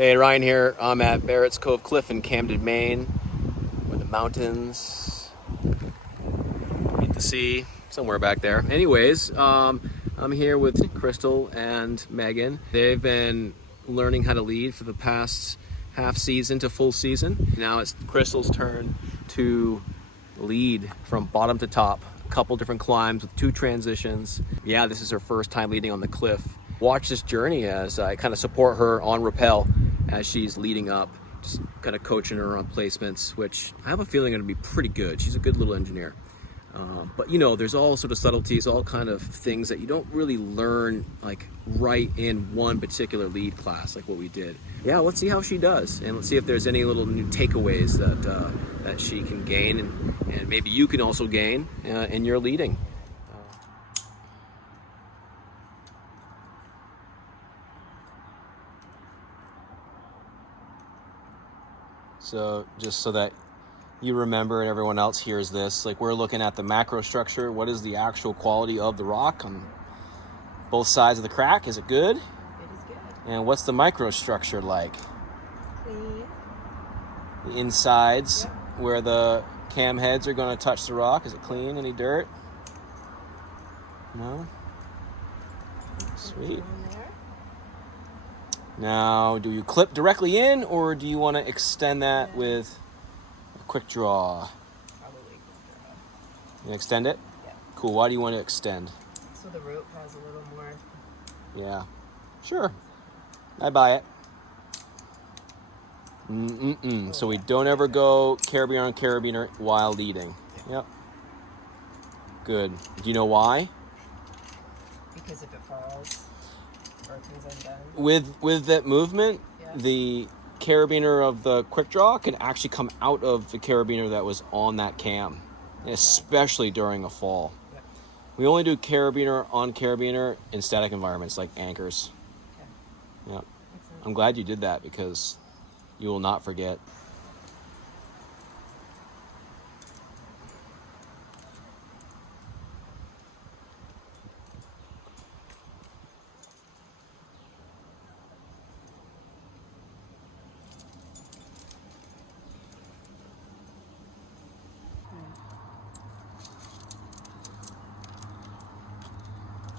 Hey, Ryan here. I'm at Barrett's Cove Cliff in Camden, Maine, where the mountains meet the sea, somewhere back there. Anyways, I'm here with Krystal and Megan. They've been learning how to lead for the past half season to full season. Now it's Krystal's turn to lead from bottom to top. A couple different climbs with 2 transitions. Yeah, this is her first time leading on the cliff. Watch this journey as I kind of support her on rappel as she's leading up, just kind of coaching her on placements, which I have a feeling are going to be pretty good. She's a good little engineer. But you know, there's all sort of subtleties, all kind of things that you don't really learn like right in one particular lead class like what we did. Yeah, let's see how she does, and let's see if there's any little new takeaways that she can gain, and maybe you can also gain in your leading. So just so that you remember and everyone else hears this, like we're looking at the macro structure. What is the actual quality of the rock on both sides of the crack? Is it good? It is good. And what's the micro structure like? Clean. The insides, Yep. where the cam heads are going to touch the rock. Is it clean? Any dirt? No? Sweet. Now, do you clip directly in, or do you want to extend that with a quick draw? Probably quick draw. You extend it? Yeah. Cool. Why do you want to extend? So the rope has a little more. Yeah. Sure. I buy it. So we don't ever go carabiner on carabiner while leading. Yep. Good. Do you know why? Because if it falls or it comes undone. With that movement, Yeah. the carabiner of the quick draw can actually come out of the carabiner that was on that cam, especially during a fall. Yep. We only do carabiner on carabiner in static environments like anchors. Okay. Yep. Excellent. I'm glad you did that because you will not forget.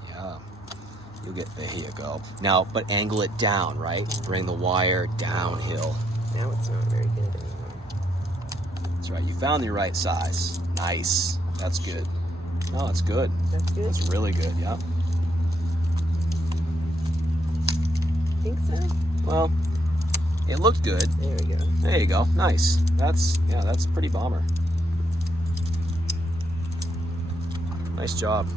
Yeah. You'll get, there you go. Now, but angle it down, right? Bring the wire downhill. Now it's not very good anymore. That's right. You found the right size. Nice. That's good. No, it's good. That's good. That's really good. Yeah. Think so? Well, it looked good. There we go. There you go. Nice. That's pretty bomber. Nice job.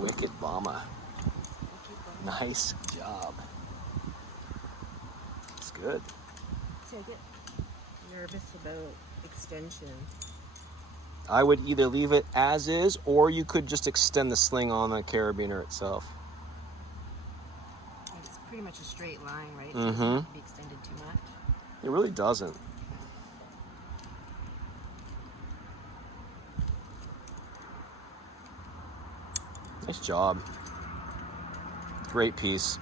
Wicked bomber. Nice job. It's good. See, I get nervous about extension. I would either leave it as is, or you could just extend the sling on the carabiner itself. It's pretty much a straight line, right? Mm-hmm. It doesn't have to be extended too much. It really doesn't. Nice job. Great piece.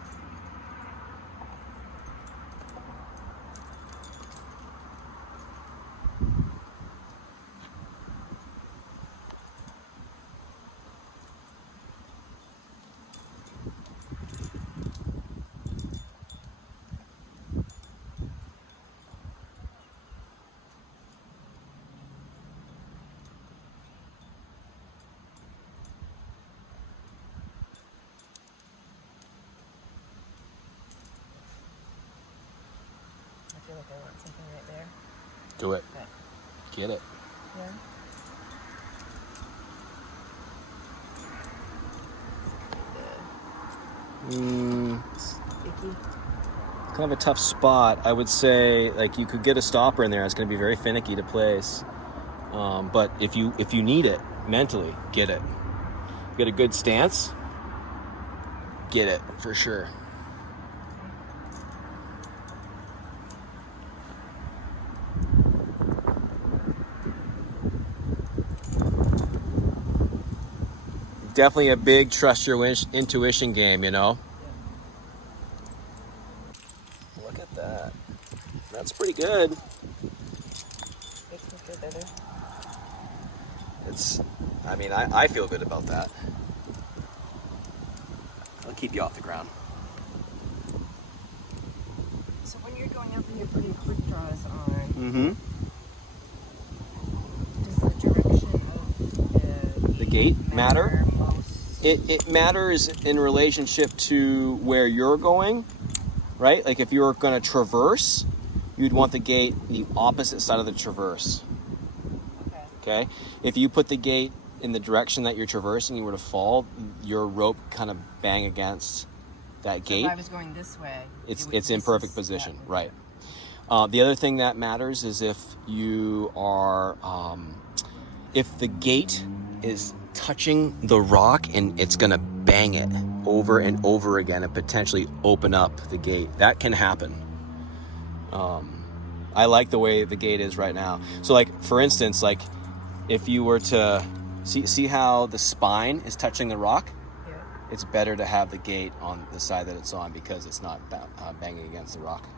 like I want something right there. Do it. Okay. Get it. Yeah. Icky. Kind of a tough spot. I would say, like, you could get a stopper in there. It's going to be very finicky to place. But if you need it mentally, get it. Get a good stance. Get it for sure. Definitely a big trust your intuition game, you know. Look at that. That's pretty good. Makes me feel better. I mean, I feel good about that. I'll keep you off the ground. So when you're going up and you're putting quick draws on, Mm-hmm. does the direction of The gate matter? most? It matters in relationship to where you're going, right? Like if you're going to traverse, you'd want the gate the opposite side of the traverse. Okay? If you put the gate in the direction that you're traversing, you were to fall, your rope kind of bang against that gate. If I was going this way, it's in perfect position, right? The other thing that matters is if you are, if the gate is touching the rock and it's gonna bang it over and over again and potentially open up the gate. That can happen. I like the way the gate is right now. So like, for instance, like if you were to see how the spine is touching the rock, it's better to have the gate on the side that it's on because it's not banging against the rock.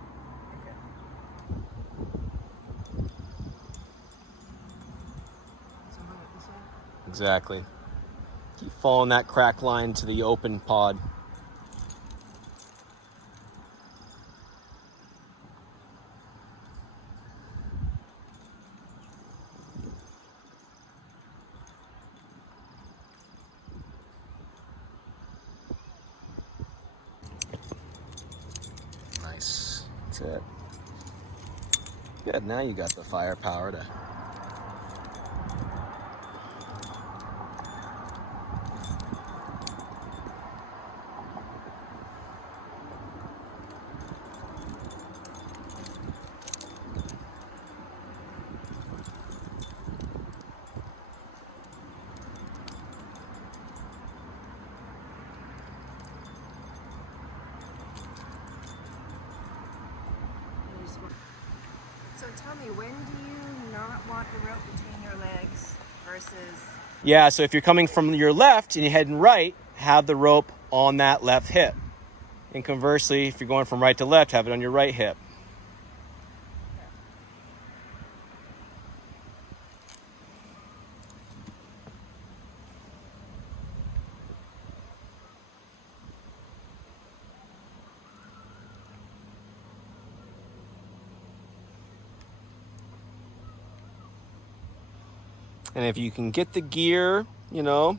Exactly. Keep following that crack line to the open pod. Nice. That's it. Good. Now you got the firepower to. So tell me, when do you not want the rope between your legs versus... Yeah, so if you're coming from your left and you're heading right, have the rope on that left hip. And conversely, if you're going from right to left, have it on your right hip. And if you can get the gear, you know,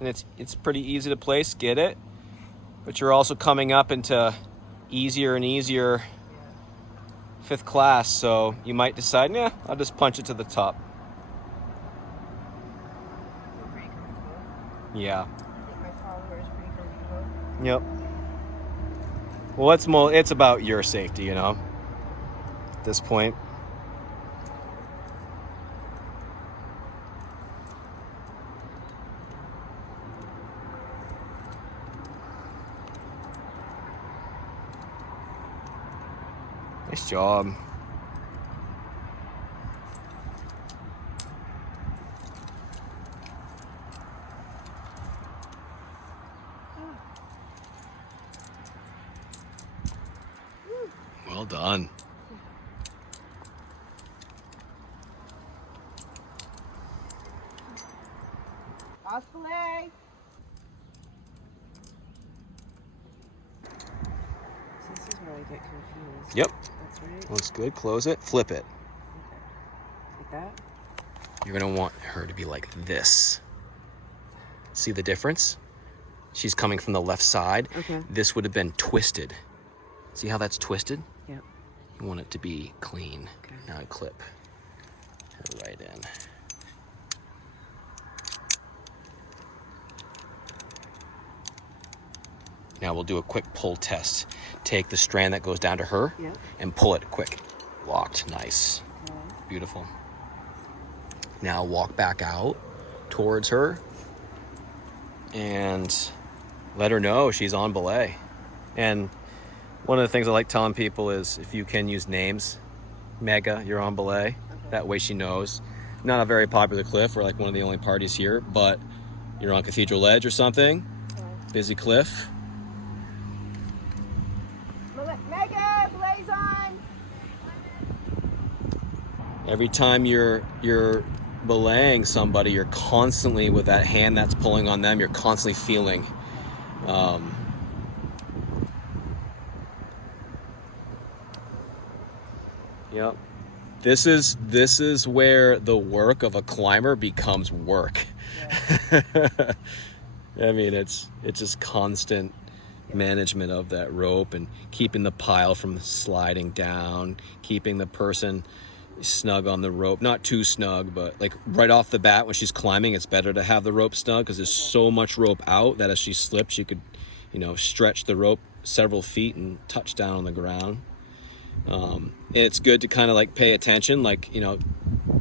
and it's pretty easy to place, get it. But you're also coming up into easier and easier fifth class, so you might decide, nah, I'll just punch it to the top. Pretty comfortable. Yeah. I think my follower is pretty comfortable. Yep. Well, it's about your safety, you know, at this point. Nice job. Well done. Osplay. So this is where I get confused. Yep. That's right. Looks good. Close it. Flip it. Like that? You're going to want her to be like this. See the difference? She's coming from the left side. Okay. This would have been twisted. See how that's twisted? Yep. You want it to be clean. Okay. Now I clip her right in. Now we'll do a quick pull test. Take the strand that goes down to her and pull it quick. Locked, nice. Okay. Beautiful. Now walk back out towards her and let her know she's on belay. And one of the things I like telling people is if you can use names, Mega, you're on belay. Okay. That way she knows. Not a very popular cliff. We're like one of the only parties here, but you're on Cathedral Ledge or something. Okay. Busy cliff. Mega, belay's on. Every time you're belaying somebody, you're constantly, with that hand that's pulling on them, you're constantly feeling. Yep. This is where the work of a climber becomes work. Yeah. I mean, it's just constant management of that rope and keeping the pile from sliding down, keeping the person snug on the rope, not too snug, but like right off the bat when she's climbing, it's better to have the rope snug because there's so much rope out that as she slips, she could, stretch the rope several feet and touch down on the ground. And it's good to kind of like pay attention, like,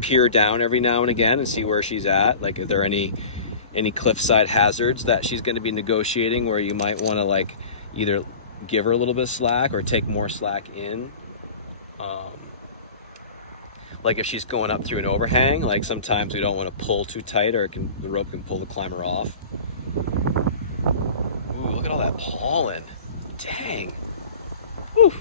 peer down every now and again and see where she's at. Like, if there are any cliffside hazards that she's going to be negotiating where you might want to like either give her a little bit of slack or take more slack in. Like if she's going up through an overhang, like sometimes we don't want to pull too tight or the rope can pull the climber off. Ooh, look at all that pollen. Dang. Whew.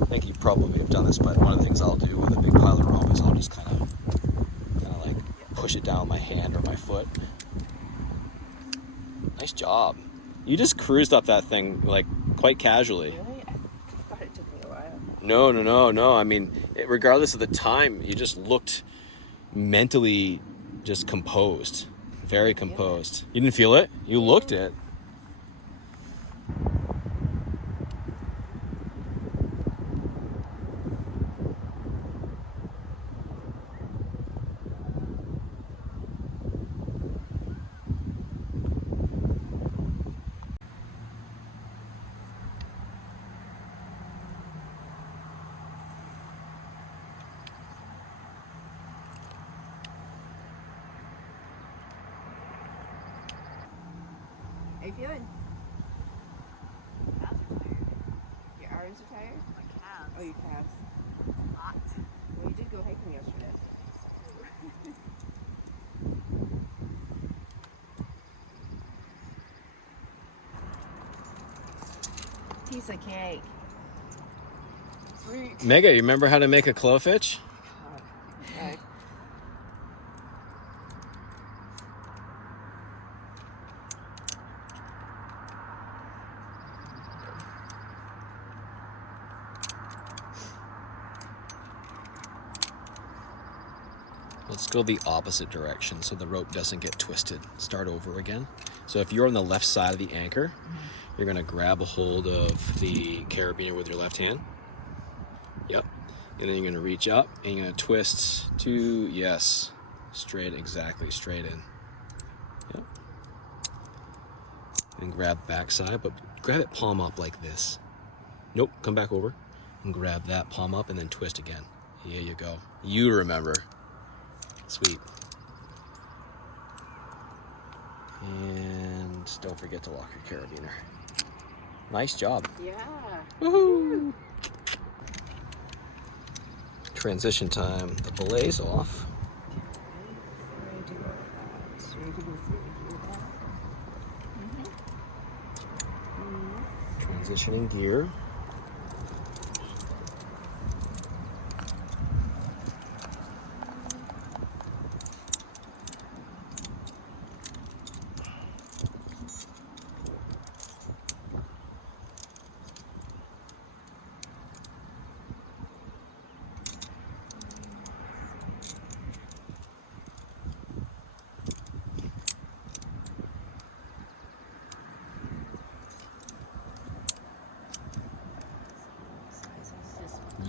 I think you probably have done this, but one of the things I'll do with a big pile of rope is I'll just kind of like push it down with my hand or my foot. Nice job. You just cruised up that thing like quite casually. Really? I thought it took me a while. No. I mean, regardless of the time, you just looked mentally just composed. Very composed. You didn't feel it? You looked it. How you feeling? Your arms are tired? My calves. Oh, your calves. Hot. Well, you did go hiking yesterday. Piece of cake. Sweet. Mega, you remember how to make a clowfish? Okay. Let's go the opposite direction so the rope doesn't get twisted. Start over again. So if you're on the left side of the anchor, you're gonna grab a hold of the carabiner with your left hand. Yep. And then you're gonna reach up and you're gonna twist to, yes, straight, exactly, straight in. Yep. And grab backside, but grab it palm up like this. Nope, come back over and grab that palm up and then twist again. Here you go. You remember. Sweet. And don't forget to lock your carabiner. Nice job. Yeah. Woohoo! Transition time. The belay's off. Transitioning gear.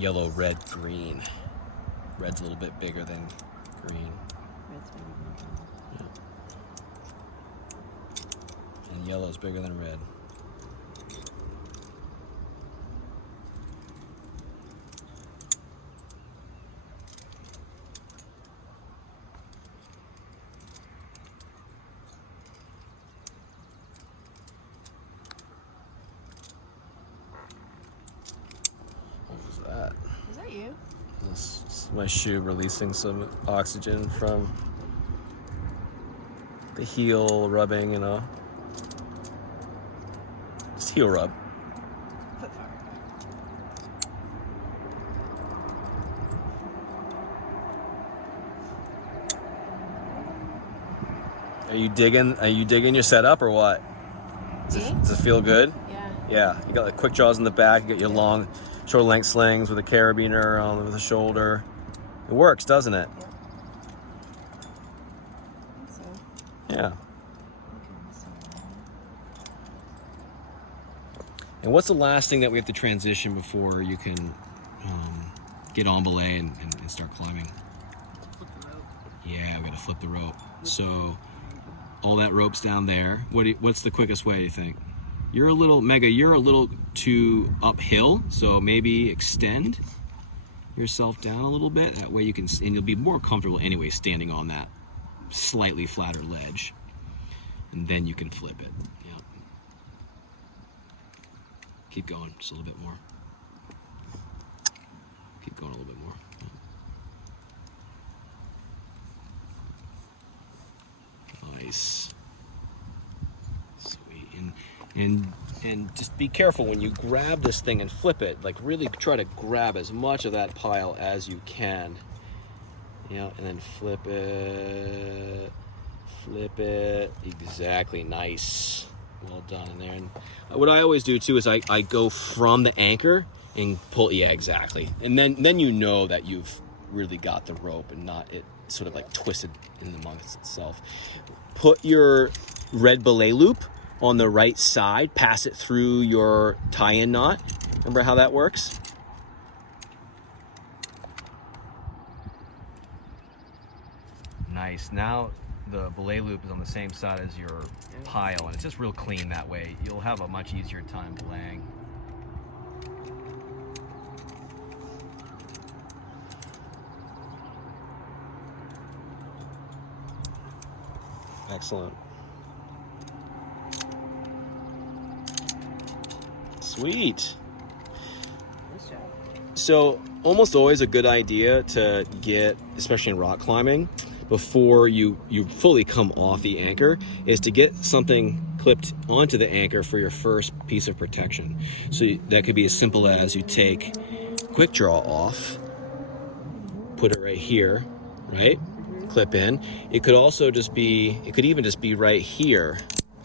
yellow, red, green. Red's a little bit bigger than green. Red's bigger than green. Yeah. And yellow's bigger than red. Is that you? This is my shoe releasing some oxygen from the heel rubbing, you know. Just heel rub. Foot far. Are you digging your setup or what? Does it feel good? Yeah. Yeah. You got like quick draws in the back, you got your long shoulder length slings with a carabiner on with the shoulder. It works, doesn't it? Yeah. I think so. Yeah. Okay, so And what's the last thing that we have to transition before you can get on belay and start climbing? flip the rope. Yeah, we gotta flip the rope. So all that rope's down there. What's the quickest way, you think? You're a little too uphill, so maybe extend yourself down a little bit. That way you can, and you'll be more comfortable anyway standing on that slightly flatter ledge. And then you can flip it. Yeah. Keep going, just a little bit more. Keep going a little bit more. Yeah. Nice. Sweet. And just be careful when you grab this thing and flip it. Like really try to grab as much of that pile as you can. Yeah, and then flip it. Flip it. Exactly. Nice. Well done in there. And what I always do too is I go from the anchor and pull. Yeah, exactly. And then you know that you've really got the rope and not it sort of like twisted in amongst itself. Put your red belay loop on the right side. Pass it through your tie-in knot. Remember how that works? Nice. Now the belay loop is on the same side as your pile, and it's just real clean that way. You'll have a much easier time belaying. Excellent. Sweet. Nice job. So almost always a good idea to get, especially in rock climbing, before you fully come off the anchor, is to get something clipped onto the anchor for your first piece of protection. So that could be as simple as you take quick draw off, put it right here, right? Clip in. It could also just be, it could even just be right here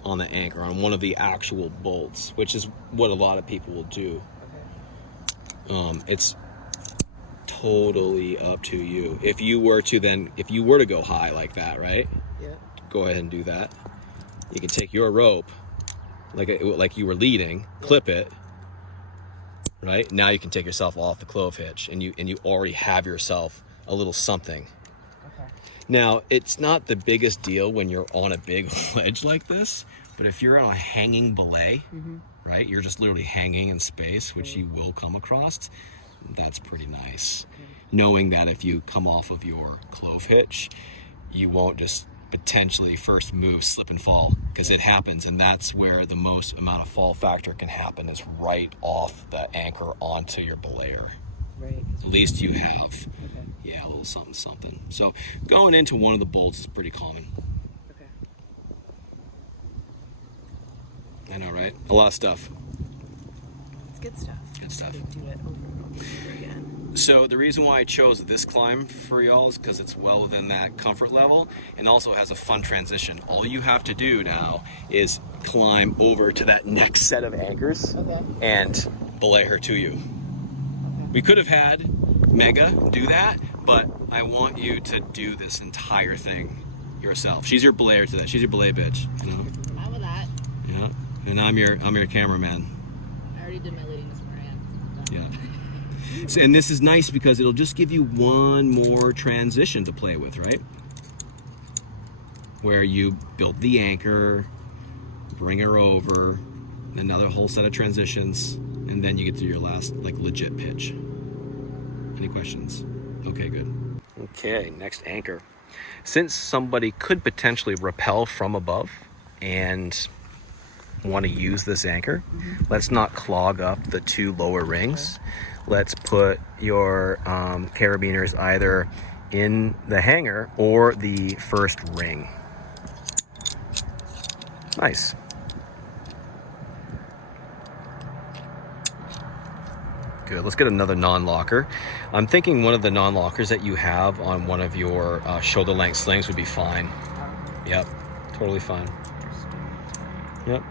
on the anchor, on one of the actual bolts, which is what a lot of people will do. It's totally up to you. If you were to go high like that, right? Yeah. Go ahead and do that. You can take your rope, like you were leading, clip it, right? Now you can take yourself off the clove hitch, and you already have yourself a little something. Okay. Now, it's not the biggest deal when you're on a big ledge like this, but if you're on a hanging belay, right? You're just literally hanging in space, which you will come across. That's pretty nice. Knowing that if you come off of your clove hitch, you won't just potentially first move, slip and fall, because it happens, and that's where the most amount of fall factor can happen, is right off the anchor onto your belayer. Right. At least you have, Okay. yeah, a little something, something. So going into one of the bolts is pretty common. Okay. I know, right? A lot of stuff. It's good stuff. Good stuff. Do it over and over again. So the reason why I chose this climb for y'all is because it's well within that comfort level, and also has a fun transition. All you have to do now is climb over to that next set of anchors and belay her to you. We could have had Mega do that, but I want you to do this entire thing yourself. She's your belayer to that. She's your belay bitch. You know? How about that? Yeah. And I'm your cameraman. I already did my leading this morning. Yeah. So, and this is nice because it'll just give you one more transition to play with, right? Where you build the anchor, bring her over, another whole set of transitions, and then you get to your last like legit pitch. Any questions? Okay, good. Okay, next anchor. Since somebody could potentially rappel from above and want to use this anchor, let's not clog up the two lower rings. Let's put your carabiners either in the hanger or the first ring. Nice. Good. Let's get another non-locker. I'm thinking one of the non-lockers that you have on one of your shoulder length slings would be fine. Yep, totally fine. Yep.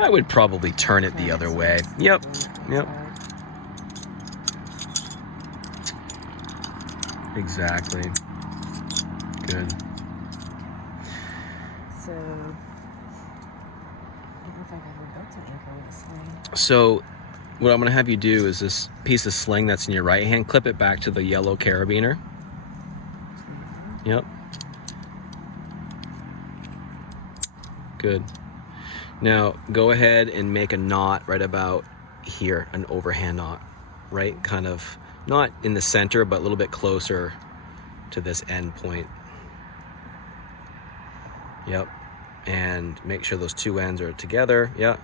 I would probably turn it the other way. Yep, yep. Exactly. Good. So, I don't know if I've ever built an anchor with a sling. So, what I'm going to have you do is this piece of sling that's in your right hand, clip it back to the yellow carabiner. Yep. Good. Now, go ahead and make a knot right about here, an overhand knot, right? Kind of, not in the center, but a little bit closer to this end point. Yep. And make sure those two ends are together. Yeah.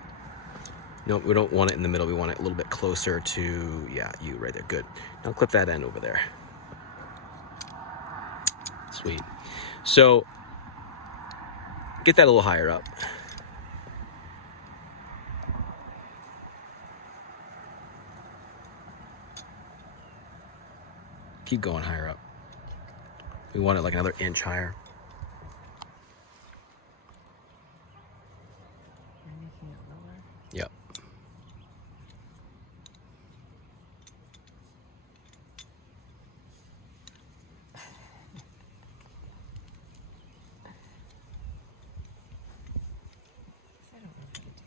No, we don't want it in the middle. We want it a little bit closer to, yeah, you right there. Good. Now clip that end over there. Sweet. So get that a little higher up. Keep going higher up. We want it like another inch higher. I'm making it lower. Yep. I don't know how to do these.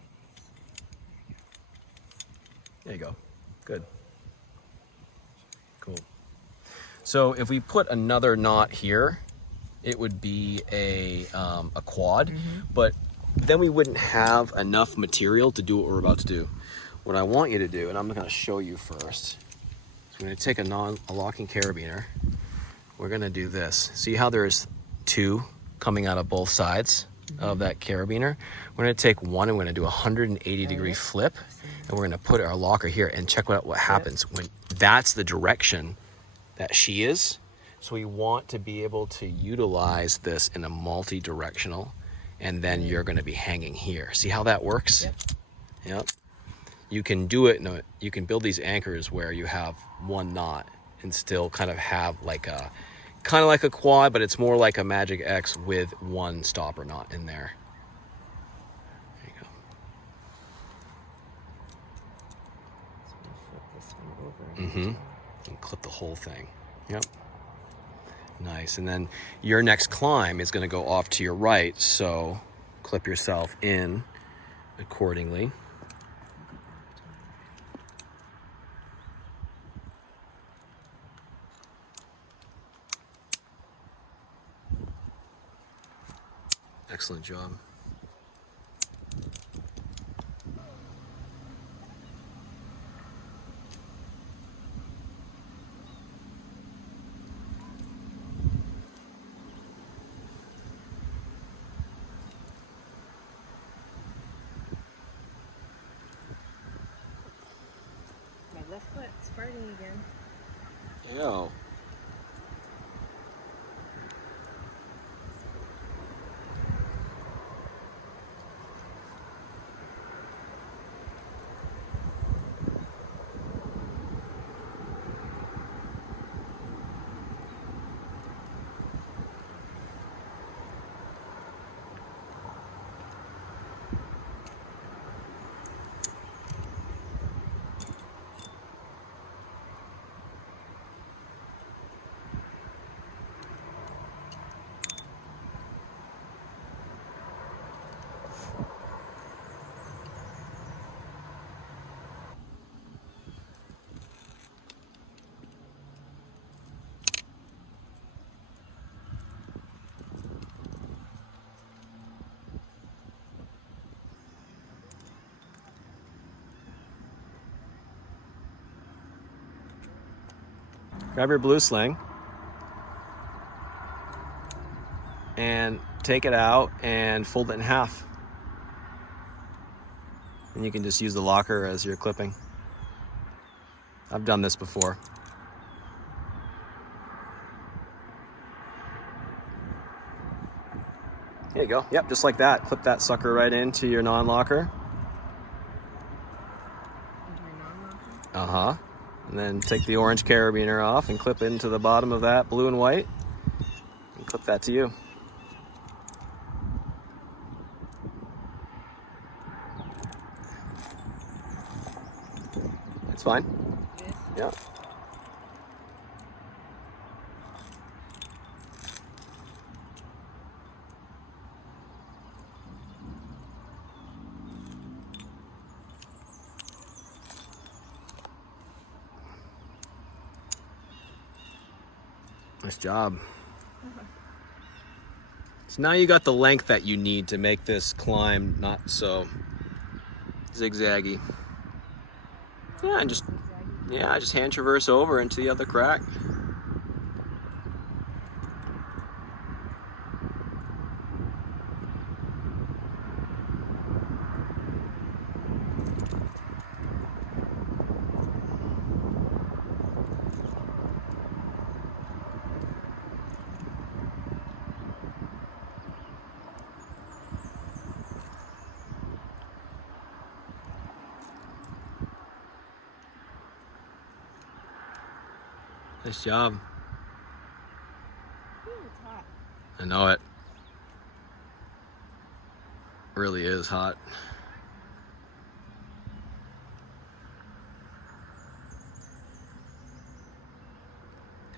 There you go. Good. Cool. So if we put another knot here, it would be a quad, but then we wouldn't have enough material to do what we're about to do. What I want you to do, and I'm going to show you first, is we're going to take a locking carabiner. We're going to do this. See how there's two coming out of both sides of that carabiner? We're going to take one and we're going to do a 180-degree flip, and we're going to put our locker here and check out what happens when that's the direction that she is. So we want to be able to utilize this in a multi-directional, and then you're going to be hanging here. See how that works? Yep. Yep. You can do it. No, you can build these anchors where you have one knot and still kind of have like a quad, but it's more like a Magic X with one stopper knot in there. There you go. So I'm gonna flip this one over. And clip the whole thing. Yep. Nice. And then your next climb is going to go off to your right, so clip yourself in accordingly. Excellent job. My left foot's farting again. Ew. Grab your blue sling and take it out and fold it in half. And you can just use the locker as your clipping. I've done this before. There you go. Yep, just like that. Clip that sucker right into your non-locker. Into my non-locker? Uh-huh. And then take the orange carabiner off and clip into the bottom of that blue and white. And clip that to you. It's fine. It is? Yeah. Nice job. So now you got the length that you need to make this climb not so zigzaggy. Yeah, and just hand traverse over into the other crack. Nice job. Ooh, it's hot. I know it. Really is hot.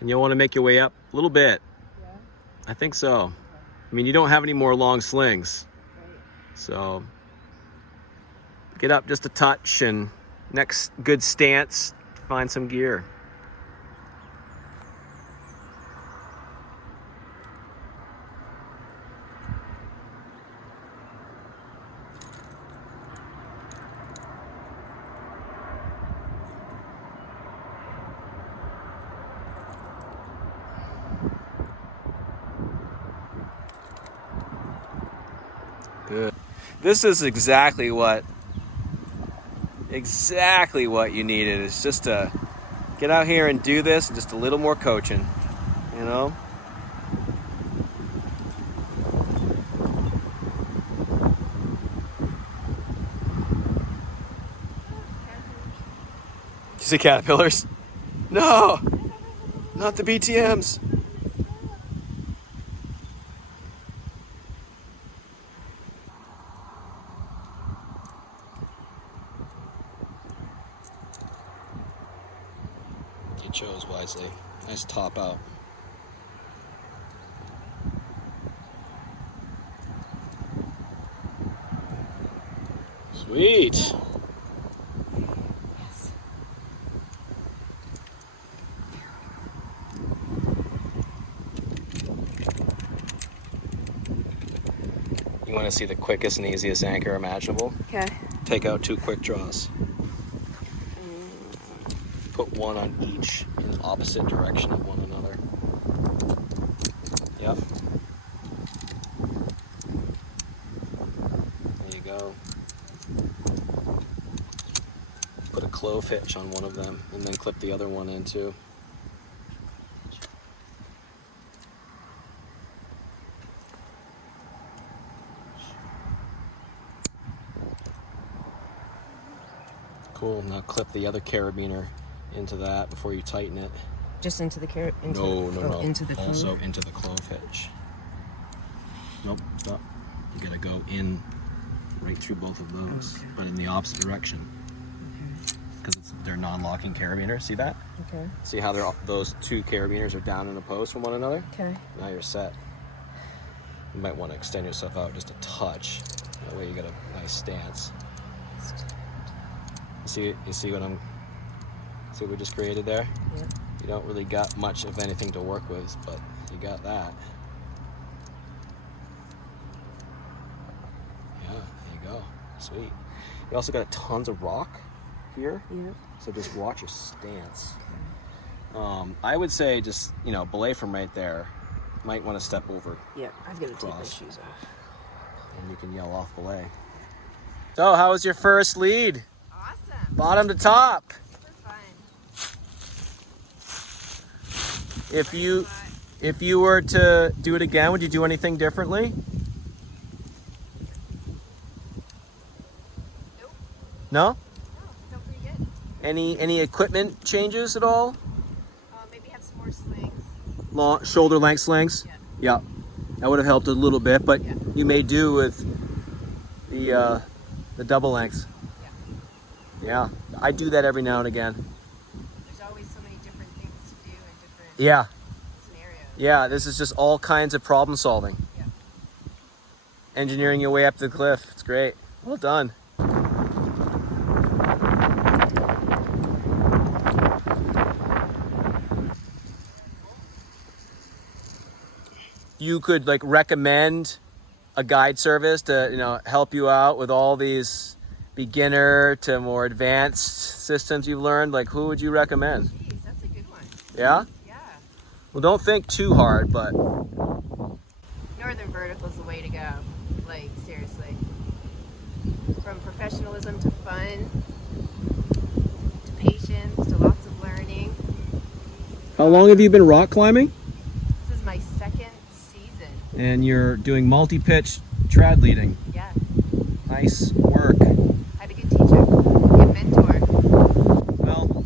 And you'll want to make your way up a little bit. Yeah? I think so. I mean, you don't have any more long slings. Right. So get up just a touch, and next good stance, find some gear. Good. This is exactly what you needed. It's just to get out here and do this, and just a little more coaching, you know? You see caterpillars? No, not the BTMs. You chose wisely. Nice top out. Sweet. Yes. You want to see the quickest and easiest anchor imaginable? Okay. Take out 2 quick draws. Put one on each in the opposite direction of one another. Yep. There you go. Put a clove hitch on one of them and then clip the other one in too. Cool. Now clip the other carabiner into that before you tighten it. Just into the carrot? No. Into the clove? Also into the clove hitch. Nope, stop. You gotta go in right through both of those, Okay. but in the opposite direction. Because they're non-locking carabiners. See that? Okay. See how those 2 carabiners are down in opposed from one another? Okay. Now you're set. You might want to extend yourself out just a touch. That way you get a nice stance. You see what we just created there? Yeah. You don't really got much of anything to work with, but you got that. Yeah, there you go. Sweet. You also got tons of rock here. Yeah. So just watch your stance. I would say just, belay from right there. Might want to step over. Yeah, I've got to take my Cross. shoes off. And you can yell off belay. So, how was your first lead? Awesome. Bottom to top. Super fun. If you were to do it again, would you do anything differently? Nope. No? No, I felt pretty good. Any equipment changes at all? Maybe have some more slings. Long shoulder length slings? Yeah. Yeah. That would have helped a little bit, but Yeah. you may do with the double lengths. Yeah. Yeah. I do that every now and again. There's always so many different things to do in different Yeah. scenarios. Yeah, this is just all kinds of problem solving. Yeah. Engineering your way up the cliff. It's great. Well done. You could recommend a guide service to help you out with all these beginner to more advanced systems you've learned. Who would you recommend? Jeez, that's a good one. Yeah? Yeah. Well, don't think too hard, but Northern Vertical's the way to go. Seriously. From professionalism to fun, to patience, to lots of learning. how long have you been rock climbing? This is my second season. And you're doing multi-pitch trad leading. Yeah. Nice work. Had a good teacher, good mentor. Well,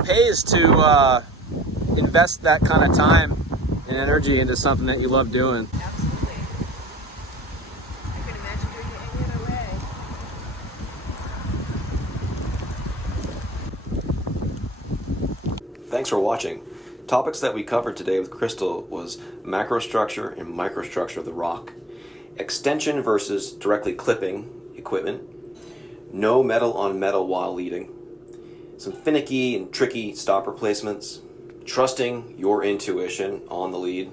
it pays to invest that kind of time and energy into something that you love doing. Absolutely. I couldn't imagine doing it any other way. Thanks for watching. Topics that we covered today with Krystal was macrostructure and microstructure of the rock, extension versus directly clipping equipment, no metal on metal while leading, some finicky and tricky stopper placements, trusting your intuition on the lead,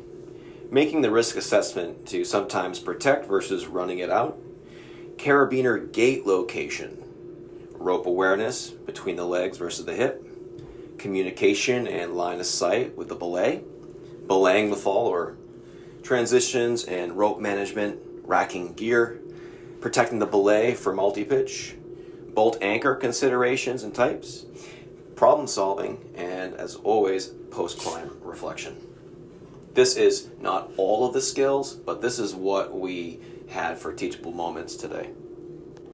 making the risk assessment to sometimes protect versus running it out, carabiner gate location, rope awareness between the legs versus the hip, communication and line of sight with the belay, belaying the fall or transitions and rope management, racking gear, protecting the belay for multi-pitch, bolt anchor considerations and types, problem solving, and as always, post-climb reflection. This is not all of the skills, but this is what we had for Teachable Moments today.